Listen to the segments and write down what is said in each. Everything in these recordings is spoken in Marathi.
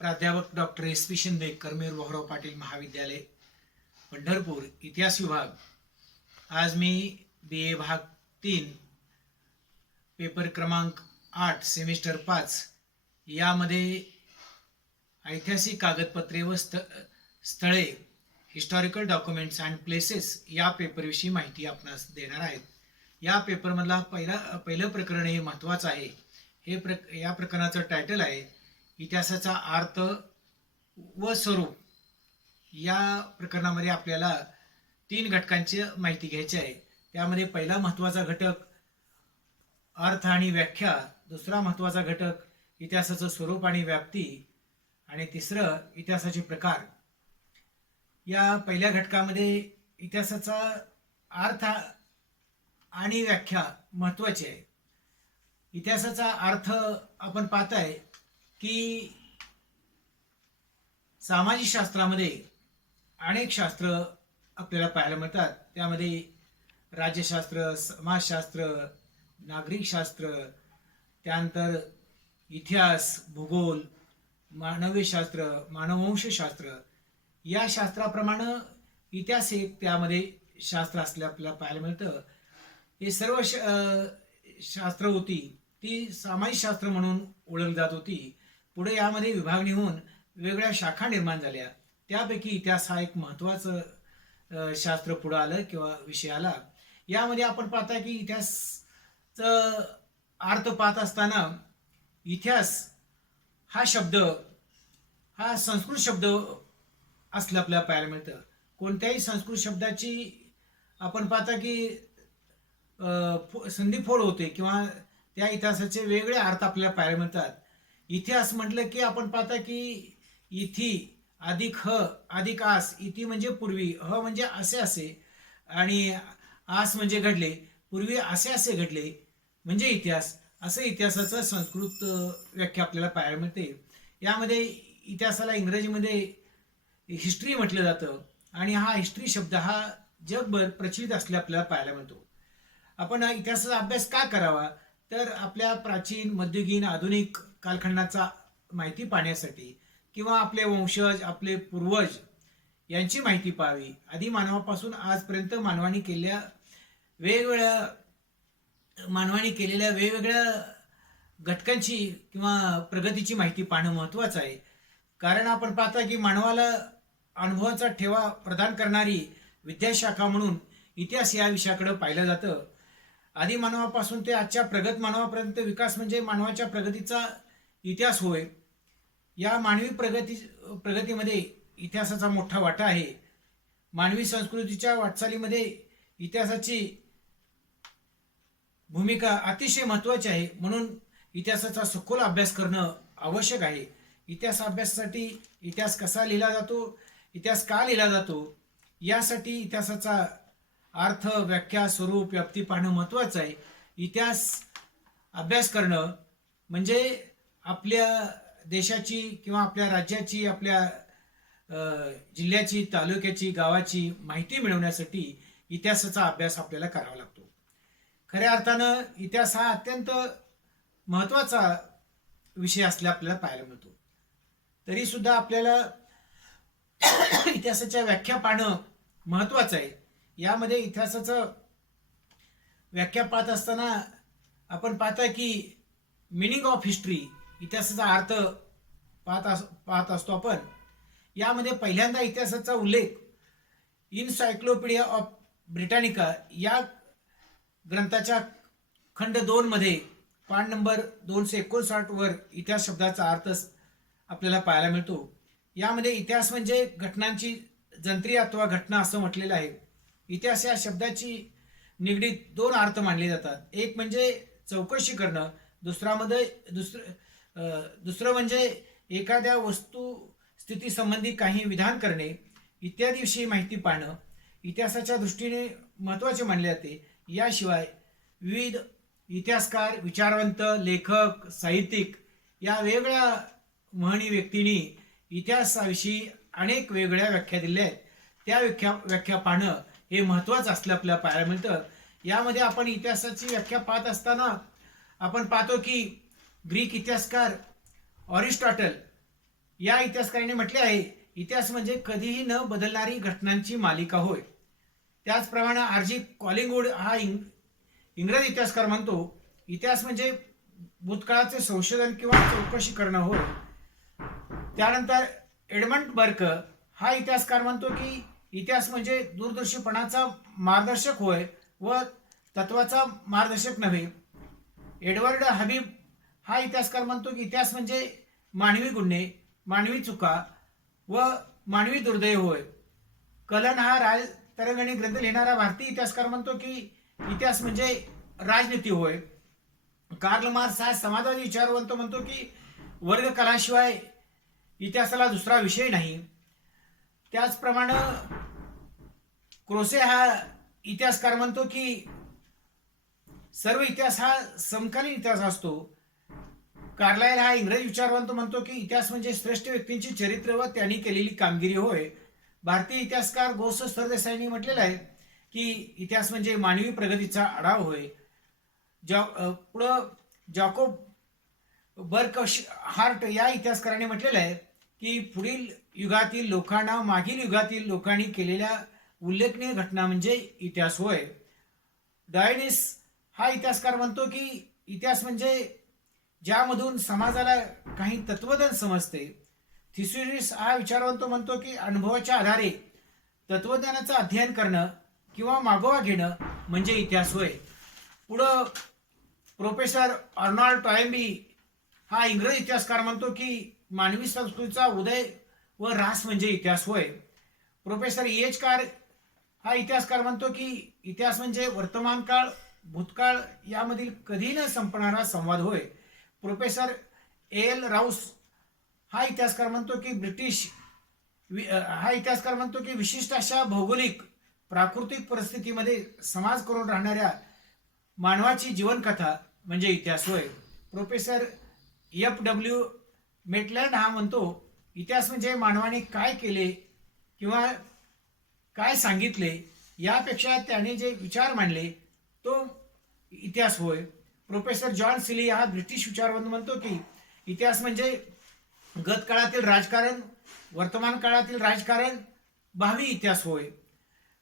प्राध्यापक डॉक्टर एस.पी. शिंदे, कर्मवीर भाऊराव पाटील महाविद्यालय, पंढरपूर, इतिहास विभाग. आज मी BA भाग 3 पेपर क्रमांक 8 सेमिस्टर 5 यामध्ये ऐतिहासिक कागदपत्रे व स्थळे, हिस्टॉरिकल डॉक्युमेंट्स अँड प्लेसेस या पेपरविषयी माहिती आपणास देणार आहेत. या पेपरमधला पहिलं प्रकरण हे महत्त्वाचं आहे. या प्रकरणाचं टायटल आहे इतिहासाचा अर्थ व स्वरूप. या प्रकरणामध्ये आपल्याला 3 घटकांची माहिती घ्यायची आहे. त्यामध्ये पहिला महत्त्वाचा घटक अर्थ आणि व्याख्या, दुसरा महत्त्वाचा घटक इतिहासाचं स्वरूप आणि व्याप्ती, आणि तिसरं इतिहासाचे प्रकार. या पहिल्या घटकामध्ये इतिहासाचा अर्थ आणि व्याख्या महत्त्वाची आहे. इतिहासाचा अर्थ आपण पाहताय की सामाजिक शास्त्रामध्ये अनेक शास्त्र आपल्याला पाहायला मिळतात. त्यामध्ये राज्यशास्त्र, समाजशास्त्र, नागरिक शास्त्र, त्यानंतर इतिहास, भूगोल, मानवशास्त्र, मानववंशशास्त्र या शास्त्राप्रमाणे इतिहास एक त्यामध्ये शास्त्र असले आपल्याला पाहायला मिळतं. हे सर्व शास्त्र होती ती सामाजिक शास्त्र म्हणून ओळखली जात होती. पुढे यामध्ये विभागणी होऊन वेगवेगळ्या शाखा निर्माण झाल्या. त्यापैकी इतिहास हा एक महत्त्वाचं शास्त्र पुढे आलं किंवा विषय आला. यामध्ये आपण पाहता की इतिहासचं अर्थ पाहत असताना इतिहास हा शब्द हा संस्कृत शब्द असलं आपल्याला पाहायला मिळतं. कोणत्याही संस्कृत शब्दाची आपण पाहता की संधिफोड होते किंवा त्या इतिहासाचे वेगळे अर्थ आपल्याला पाहायला मिळतात. इतिहास म्हटलं की आपण पाहता की इथी अधिक ह अधिक आस. इति म्हणजे पूर्वी, ह म्हणजे असे असे, आणि आस म्हणजे घडले, पूर्वी असे असे घडले म्हणजे इतिहास. असं इतिहासाचं संस्कृत व्याख्या आपल्याला पाहायला मिळते. यामध्ये इतिहासाला इंग्रजीमध्ये हिस्ट्री म्हटलं जातं आणि हा हिस्ट्री शब्द हा जगभर प्रचलित असले आपल्याला पाहायला मिळतो. आपण इतिहासाचा अभ्यास का करावा, तर आपल्या प्राचीन, मध्ययुगीन, आधुनिक कालखंडाचा माहिती पाहण्यासाठी किंवा आपले वंशज, आपले पूर्वज यांची माहिती पाहावी. आधी मानवापासून आजपर्यंत मानवाने केलेल्या वेगवेगळ्या घटकांची किंवा प्रगतीची माहिती पाहणं महत्त्वाचं आहे. कारण आपण पाहता की मानवाला अनुभवाचा ठेवा प्रदान करणारी विद्याशाखा म्हणून इतिहास या विषयाकडे पाहिलं जातं. आधी मानवापासून ते आजच्या प्रगत मानवापर्यंत विकास म्हणजे मानवाच्या प्रगतीचा इतिहास होय. या मानवी प्रगतीमध्ये इतिहासाचा मोठा वाटा आहे. मानवी संस्कृतीच्या वाटचालीमध्ये इतिहासाची भूमिका अतिशय महत्त्वाची आहे. म्हणून इतिहासाचा सखोल अभ्यास करणं आवश्यक आहे. इतिहास अभ्यासासाठी इतिहास कसा लिहिला जातो, इतिहास का लिहिला जातो, यासाठी इतिहासाचा अर्थ, व्याख्या, स्वरूप, व्याप्ती पाहणं महत्त्वाचं आहे. इतिहास अभ्यास करणं म्हणजे आपल्या देशाची किंवा आपल्या राज्याची, आपल्या जिल्ह्याची, तालुक्याची, गावाची माहिती मिळवण्यासाठी इतिहासाचा अभ्यास आपल्याला करावा लागतो. खऱ्या अर्थानं इतिहास हा अत्यंत महत्त्वाचा विषय असल्या आपल्याला पाहायला मिळतो. तरीसुद्धा आपल्याला इतिहासाच्या व्याख्या पाहणं महत्त्वाचं आहे. यामध्ये इतिहासाचं व्याख्या पाहत असताना आपण पाहता की मिनिंग ऑफ हिस्ट्री, इतिहासाचा अर्थ पाहत असतो आपण. यामध्ये पहिल्यांदा इतिहासाचा उल्लेख इनसायक्लोपीडिया ऑफ ब्रिटानिका या ग्रंथाच्या खंड 2 मध्ये पान नंबर 259 वर इतिहास शब्दाचा अर्थ आपल्याला पाहायला मिळतो. यामध्ये इतिहास म्हणजे घटनांची जंत्री अथवा घटना असं म्हटलेलं आहे. इतिहास या शब्दाची निगडीत 2 अर्थ मानले जातात. एक म्हणजे चौकशी करणं, दुसरं म्हणजे एखाद्या वस्तुस्थिती संबंधी काही विधान करणे इत्यादी विषयी माहिती पाहणं इतिहासाच्या दृष्टीने महत्त्वाचे मानले जाते. याशिवाय विविध इतिहासकार, विचारवंत, लेखक, साहित्यिक या वेगळ्या महनी व्यक्तींनी इतिहासाविषयी अनेक वेगळ्या व्याख्या दिल्या आहेत. त्या व्याख्या पाहणं हे महत्त्वाचं असलं आपल्याला पाहायला मिळतं. यामध्ये आपण इतिहासाची व्याख्या पाहत असताना आपण पाहतो की ग्रीक इतिहासकार ऑरिस्टॉटल या इतिहासकाराने म्हटले आहे, इतिहास म्हणजे कधीही न बदलणारी घटनांची मालिका होय. त्याचप्रमाणे आर.जी. कॉलिंगवुड हा इंग्रज इतिहासकार म्हणतो, इतिहास म्हणजे भूतकाळाचे संशोधन किंवा चौकशी करणं होय. त्यानंतर एडमंड बर्क हा इतिहासकार म्हणतो की इतिहास म्हणजे दूरदर्शीपणाचा मार्गदर्शक होय व तत्वाचा मार्गदर्शक नव्हे. एडवर्ड हबीब हा इतिहासकार म्हणतो की इतिहास म्हणजे मानवी गुन्हे, मानवी चुका व मानवी दुर्दैव होय. कलन हा राजतरंगिणी ग्रंथ लिहिणारा भारतीय इतिहासकार म्हणतो की इतिहास म्हणजे राजनीती होय. कार्ल मार्क्स हा समाजवादी विचारवंत म्हणतो की वर्ग कलाशिवाय इतिहासाला दुसरा विषय नाही. त्याचप्रमाणे क्रोसे हा इतिहासकार म्हणतो की सर्व इतिहास हा समकालीन इतिहास असतो. कार्लायल हा इंग्रजी विचारवंत म्हणतो की इतिहास म्हणजे श्रेष्ठ व्यक्तींची चरित्र व त्यांनी केलेली कामगिरी होय. भारतीय इतिहासकार गोस सरदेसाईंनी म्हटलेलं आहे की इतिहास म्हणजे मानवी प्रगतीचा आढावा होय. पुढं जॅकोब बर्कहार्ट या इतिहासकाराने म्हटलेलं आहे की पुढील युगातील लोकांना मागील युगातील लोकांनी केलेल्या उल्लेखनीय घटना म्हणजे इतिहास होय. डायनिस हा इतिहासकार म्हणतो की इतिहास म्हणजे ज्यामधून समाजाला काही तत्वज्ञान समजते. थिसिडिस हा विचारवंत म्हणतो की अनुभवाच्या आधारे तत्वज्ञानाचं अध्ययन करणं किंवा मागोवा घेणं म्हणजे इतिहास होय. पुढं प्रोफेसर अर्नॉल्ड टॉयम्बी हा इंग्रज इतिहासकार म्हणतो की मानवी संस्कृतीचा उदय व ऱ्हास म्हणजे इतिहास होय. प्रोफेसर एच कार हा इतिहासकार म्हणतो की इतिहास म्हणजे वर्तमान काळ भूतकाळ यामधील कधी न संपणारा संवाद होय. प्रोफेसर एल राऊस हा इतिहासकार म्हणतो की विशिष्ट अशा भौगोलिक प्राकृतिक परिस्थितीमध्ये समाज करून राहणाऱ्या मानवाची जीवनकथा म्हणजे इतिहास होय. Professor F.W. मेटलँड हा म्हणतो इतिहास म्हणजे मानवाने काय केले किंवा काय सांगितले यापेक्षा त्याने जे विचार मांडले तो इतिहास होय. प्रोफेसर जॉन सिली हा ब्रिटिश विचारवंत म्हणतो की इतिहास म्हणजे गत काळातील राजकारण, वर्तमान काळातील राजकारण, भावी इतिहास होय.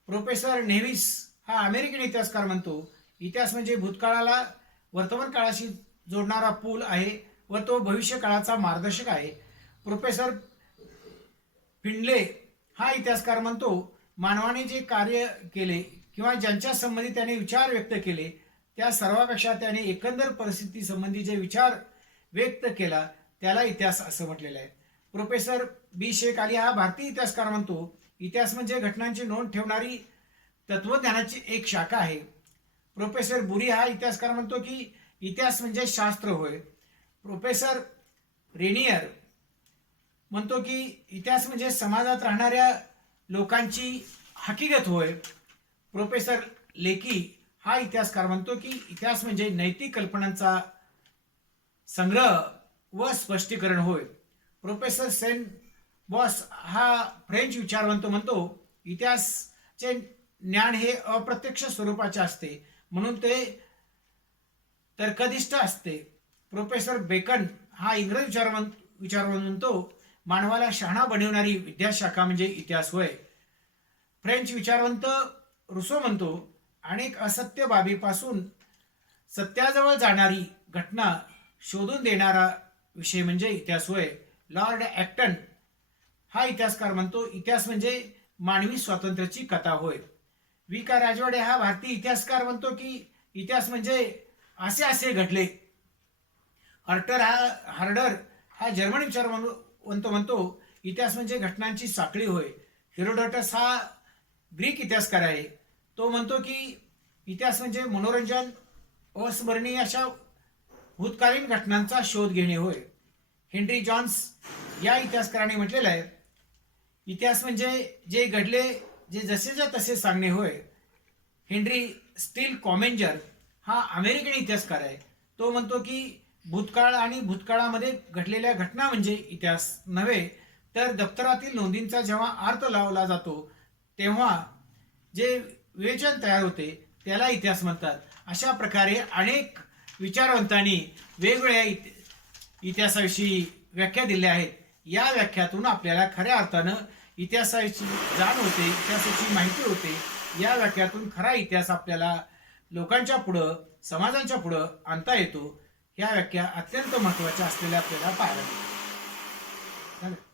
प्रोफेसर नेव्हिस हा अमेरिकन इतिहासकार म्हणतो इतिहास म्हणजे भूतकाळाला वर्तमान काळाशी जोडणारा पूल आहे व तो भविष्य काळाचा मार्गदर्शक आहे. प्रोफेसर फिंडले हा इतिहासकार म्हणतो मानवाने जे कार्य केले किंवा ज्यांच्या संबंधी त्याने विचार व्यक्त केले त्या सर्वापेक्षा त्याने एकंदर परिस्थिती संबंधी जे विचार व्यक्त केला त्याला इतिहास असं म्हटलेलं आहे. प्रोफेसर बी शेख अली हा भारतीय इतिहासकार म्हणतो इतिहास म्हणजे घटनांची नोंद ठेवणारी तत्वज्ञानाची एक शाखा आहे. प्रोफेसर बुरी हा इतिहासकार म्हणतो की इतिहास म्हणजे शास्त्र होय. प्रोफेसर रेनियर म्हणतो की इतिहास म्हणजे समाजात राहणाऱ्या लोकांची हकीकत होय. प्रोफेसर लेकी हा इतिहासकार म्हणतो की इतिहास म्हणजे नैतिक कल्पनांचा संग्रह व स्पष्टीकरण होय. प्रोफेसर सेन बॉस हा फ्रेंच विचारवंत म्हणतो इतिहासचे ज्ञान हे अप्रत्यक्ष स्वरूपाचे असते म्हणून ते तर्कनिष्ठ असते. प्रोफेसर बेकन हा इंग्रज विचारवंत म्हणतो मानवाला शहाणा बनवणारी विद्याशाखा म्हणजे इतिहास होय. फ्रेंच विचारवंत रुसो म्हणतो अनेक असत्य बाबीपासून सत्याजवळ जाणारी घटना शोधून देणारा विषय म्हणजे इतिहास होय. लॉर्ड ॲक्टन हा इतिहासकार म्हणतो इतिहास म्हणजे मानवी स्वातंत्र्याची कथा होय. वि का राजवाडे हा भारतीय इतिहासकार म्हणतो की इतिहास म्हणजे असे असे घडले. हार्डर हा जर्मन विचारवंत म्हणतो इतिहास म्हणजे घटनांची साखळी होय. हेरोडोटस हा ग्रीक इतिहासकार आहे. तो म्हणतो की इतिहास म्हणजे मनोरंजन अस्मरणीय अशा भूतकालीन घटनांचा शोध घेणे होय. हेनरी जॉन्स या इतिहासकाराने म्हटलेलं आहे इतिहास म्हणजे जे घडले जे जसेच्या तसे सांगणे होय. हेनरी स्टील कॉमेंजर हा अमेरिकन इतिहासकार आहे. तो म्हणतो की भूतकाळ आणि भूतकाळामध्ये घडलेल्या घटना म्हणजे इतिहास नव्हे तर दप्तरातील नोंदींचा जेव्हा अर्थ लावला जातो तेव्हा जे विवेचन तयार होते त्याला इतिहास म्हणतात. अशा प्रकारे अनेक विचारवंतांनी वेगवेगळ्या इतिहासाविषयी व्याख्या दिल्या आहेत. या व्याख्यातून आपल्याला खऱ्या अर्थानं इतिहासाची जाण होते, इतिहासाची माहिती होते. या व्याख्यातून खरा इतिहास आपल्याला लोकांच्या पुढं, समाजांच्या पुढं आणता येतो. या व्याख्या अत्यंत महत्त्वाच्या असलेल्या आपल्याला पाहायला मिळतात.